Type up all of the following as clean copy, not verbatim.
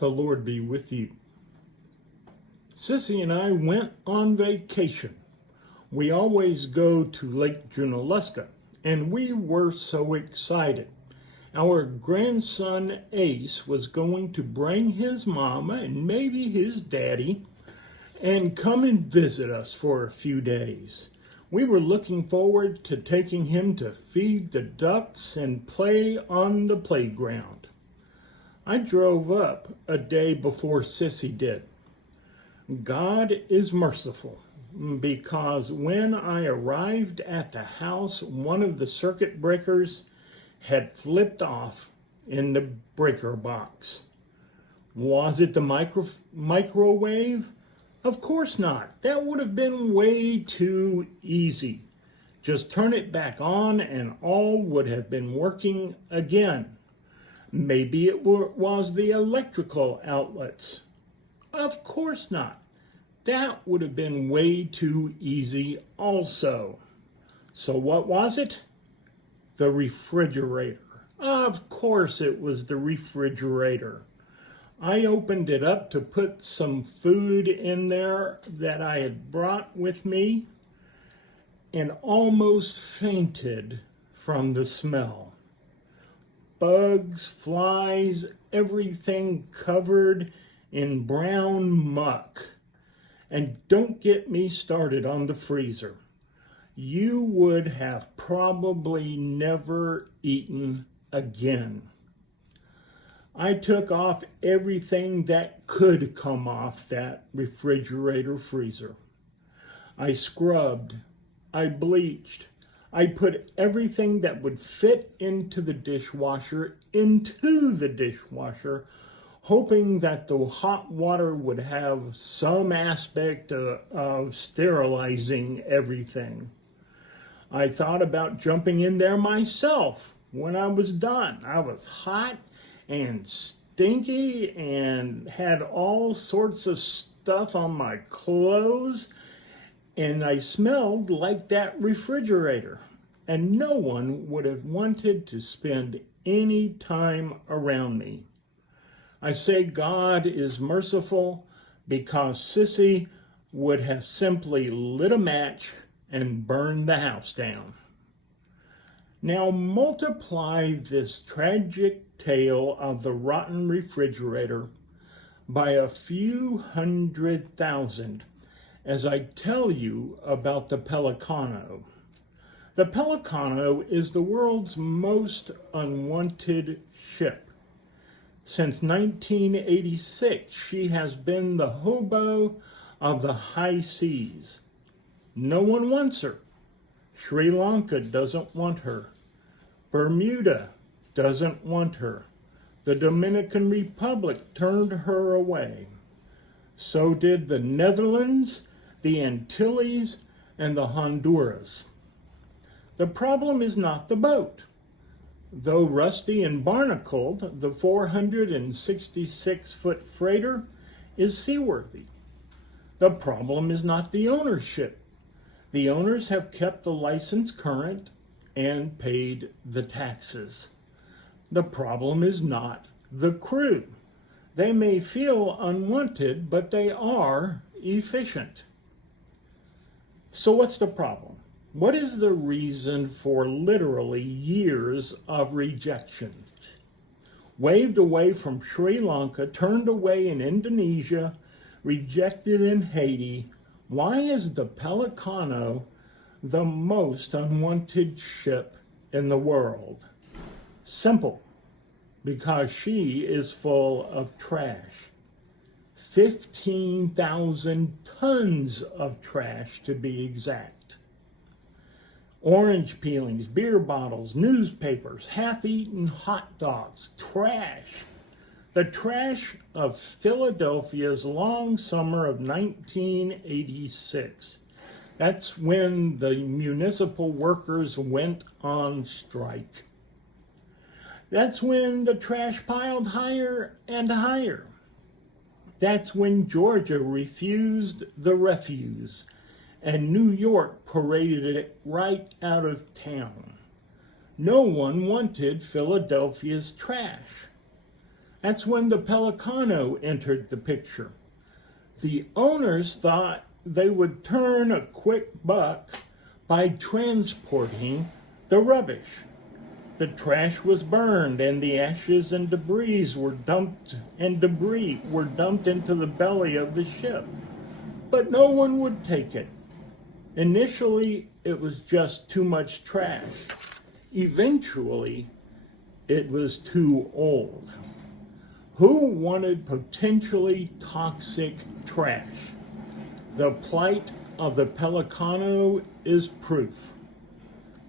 The Lord be with you. Sissy and I went on vacation. We always go to Lake Junaluska, and we were so excited. Our grandson Ace was going to bring his mama and maybe his daddy and come and visit us for a few days. We were looking forward to taking him to feed the ducks and play on the playground. I drove up a day before Sissy did. God is merciful, because when I arrived at the house, one of the circuit breakers had flipped off in the breaker box. Was it the microwave? Of course not. That would have been way too easy. Just turn it back on and all would have been working again. Maybe it was the electrical outlets. Of course not. That would have been way too easy also. So what was it? The refrigerator. Of course it was the refrigerator. I opened it up to put some food in there that I had brought with me and almost fainted from the smell. Bugs, flies, everything covered in brown muck. And don't get me started on the freezer. You would have probably never eaten again. I took off everything that could come off that refrigerator freezer. I scrubbed, I bleached, I put everything that would fit into the dishwasher, hoping that the hot water would have some aspect of sterilizing everything. I thought about jumping in there myself when I was done. I was hot and stinky and had all sorts of stuff on my clothes, and I smelled like that refrigerator, and no one would have wanted to spend any time around me. I say God is merciful because Sissy would have simply lit a match and burned the house down. Now multiply this tragic tale of the rotten refrigerator by a few 100,000 as I tell you about the Pelicano. The Pelicano is the world's most unwanted ship. Since 1986, she has been the hobo of the high seas. No one wants her. Sri Lanka doesn't want her. Bermuda doesn't want her. The Dominican Republic turned her away. So did the Netherlands, the Antilles, and the Honduras. The problem is not the boat. Though rusty and barnacled, the 466-foot freighter is seaworthy. The problem is not the ownership. The owners have kept the license current and paid the taxes. The problem is not the crew. They may feel unwanted, but they are efficient. So what's the problem? What is the reason for literally years of rejection? Waved away from Sri Lanka, turned away in Indonesia, rejected in Haiti, why is the Pelicano the most unwanted ship in the world? Simple. Because she is full of trash. 15,000 tons of trash to be exact. Orange peelings, beer bottles, newspapers, half-eaten hot dogs, trash. The trash of Philadelphia's long summer of 1986. That's when the municipal workers went on strike. That's when the trash piled higher and higher. That's when Georgia refused the refuse and New York paraded it right out of town. No one wanted Philadelphia's trash. That's when the Pelicano entered the picture. The owners thought they would turn a quick buck by transporting the rubbish. The trash was burned and the ashes and debris were dumped into the belly of the ship. But no one would take it. Initially, it was just too much trash. Eventually, it was too old. Who wanted potentially toxic trash? The plight of the Pelicano is proof.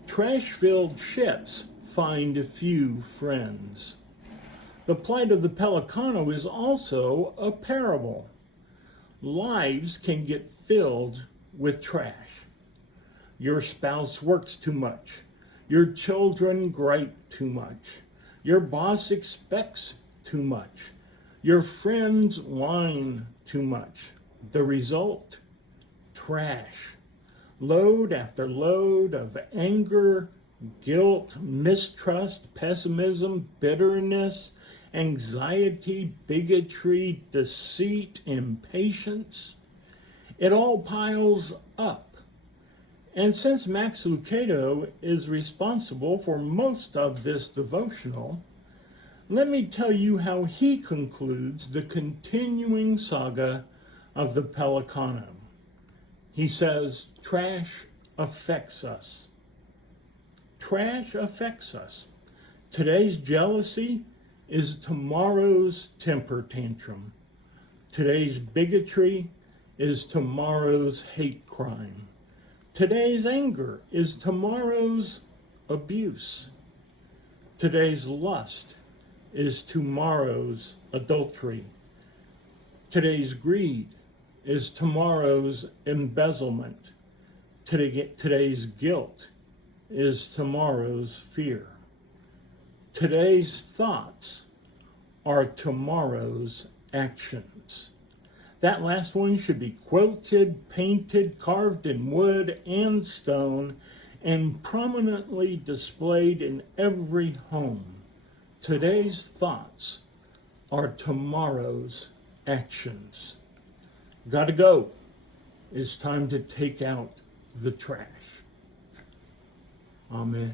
Trash-filled ships find few friends. The plight of the Pelicano is also a parable. Lives can get filled with trash. Your spouse works too much. Your children gripe too much. Your boss expects too much. Your friends whine too much. The result? Trash. Load after load of anger, guilt, mistrust, pessimism, bitterness, anxiety, bigotry, deceit, impatience. It all piles up. And since Max Lucado is responsible for most of this devotional, let me tell you how he concludes the continuing saga of the Pelicano. He says, trash affects us. Trash affects us. Today's jealousy is tomorrow's temper tantrum. Today's bigotry is tomorrow's hate crime. Today's anger is tomorrow's abuse. Today's lust is tomorrow's adultery. Today's greed is tomorrow's embezzlement. Today's guilt is tomorrow's fear. Today's thoughts are tomorrow's actions. That last one should be quilted, painted, carved in wood and stone, and prominently displayed in every home. Today's thoughts are tomorrow's actions. Gotta go. It's time to take out the trash. Amen.